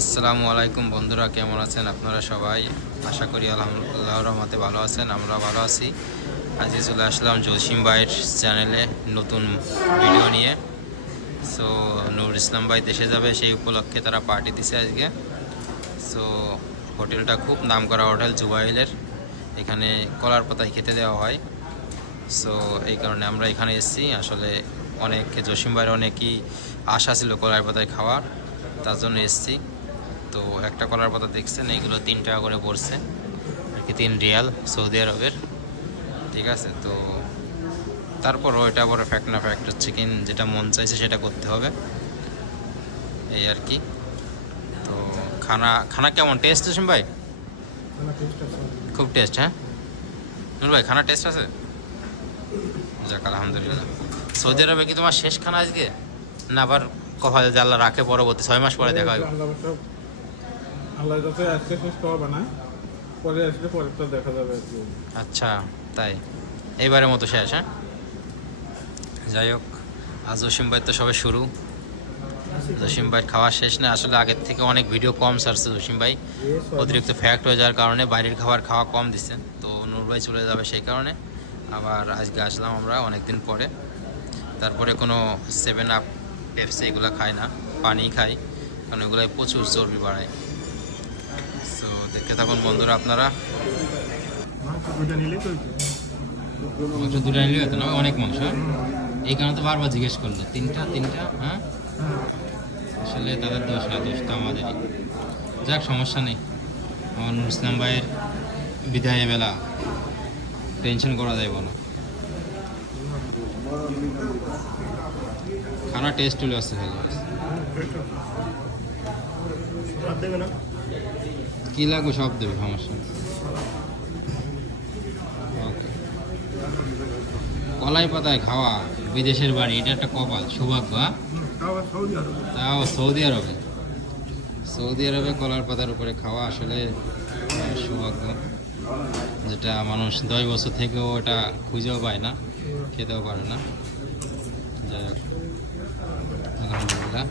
আসসালামু আলাইকুম বন্ধুরা, কেমন আছেন আপনারা সবাই? আশা করি আলহামদুলিল্লাহর রহমতে ভালো আছেন। আমরা ভালো আছি। আজকে চলে আসলাম জসিম ভাইয়ের চ্যানেলে নতুন ভিডিও নিয়ে। সো নূর ইসলাম ভাই দেশে যাবে, সেই উপলক্ষে তারা পার্টি দিছে আজকে। সো হোটেলটা খুব নামকরা হোটেল জুবাইলের, এখানে কলার পাতায় খেতে দেওয়া হয়। সো এই কারণে আমরা এখানে এসেছি। আসলে অনেক জসিম ভাইয়ের অনেকই আশা ছিল কলার পাতায় খাওয়ার, তার জন্য এসেছি। তো একটা কলার পাতা দেখছেন, এইগুলো 3 টাকা করে পড়ছে আর কি, 3 রিয়াল সৌদি আরবের। ঠিক আছে, তো তারপরও এটা বড় ফ্যাক্ট না, ফ্যাক্ট হচ্ছে কি যেটা মন চাইছে সেটা করতে হবে, এই আর কি। তো খানা খানা কেমন টেস্ট জসিম ভাই? খুব টেস্ট। হ্যাঁ নুর ভাই, খানা টেস্ট আছে? যাক আলহামদুলিল্লাহ। সৌদি আরবে কি তোমার শেষ খানা আজকে, না আবার কপালে যে আল্লাহ রাখে পরবর্তী 6 মাস পরে দেখা হবে? আল্লাহর কাছে আজকে শেষ করবে না, পরে আসলে পরেরটা দেখা যাবে আর কি। আচ্ছা তাই, এইবারের মতো শেষ? হ্যাঁ, যাই হোক, আজ জসিম ভাই তো সবে শুরু। জসিম ভাই খাওয়া শেষ না, আসলে আগের থেকে অনেক ভিডিও কম ছাড়ছে জসিম ভাই, অতিরিক্ত ফ্যাক্ট হয়ে যাওয়ার কারণে বাইরের খাবার খাওয়া কম দিচ্ছেন। তো নূর ভাই চলে যাবে সেই কারণে আবার আজকে আসলাম আমরা অনেক দিন পরে। তারপরে কোনো 7 আপ পেপসি এগুলো খাই না, পানি খাই, কারণ এগুলোয় প্রচুর চর্বি বাড়ায়। সো দেখতে থাকুন বন্ধুরা আপনারা। মাংস 2টা নিলে হতো না, অনেক মাংস। এই কারণে তো বারবার জিজ্ঞেস করলো 3টা। হ্যাঁ, আসলে তাদের দোষ না, দোষ তো আমাদেরই। যাক সমস্যা নেই, আমার নূর ইসলাম ভাইয়ের বিদায় বেলা, টেনশন করা যাইব না। খানা টেস্ট হলে আসতে ভালো কি লাগবে সব দেবে, সমস্যা নেই। ওকে, কলাই পাতায় খাওয়া বিদেশের বাড়ি, এটা একটা কপাল, সৌভাগ্য। তাও সৌদি আরবে, সৌদি আরবে কলার পাতার উপরে খাওয়া আসলে সৌভাগ্য, যেটা মানুষ 10 বছর থেকেও এটা খুঁজেও পায় না, খেতেও পারে না। যাই হোক আলহামদুলিল্লাহ।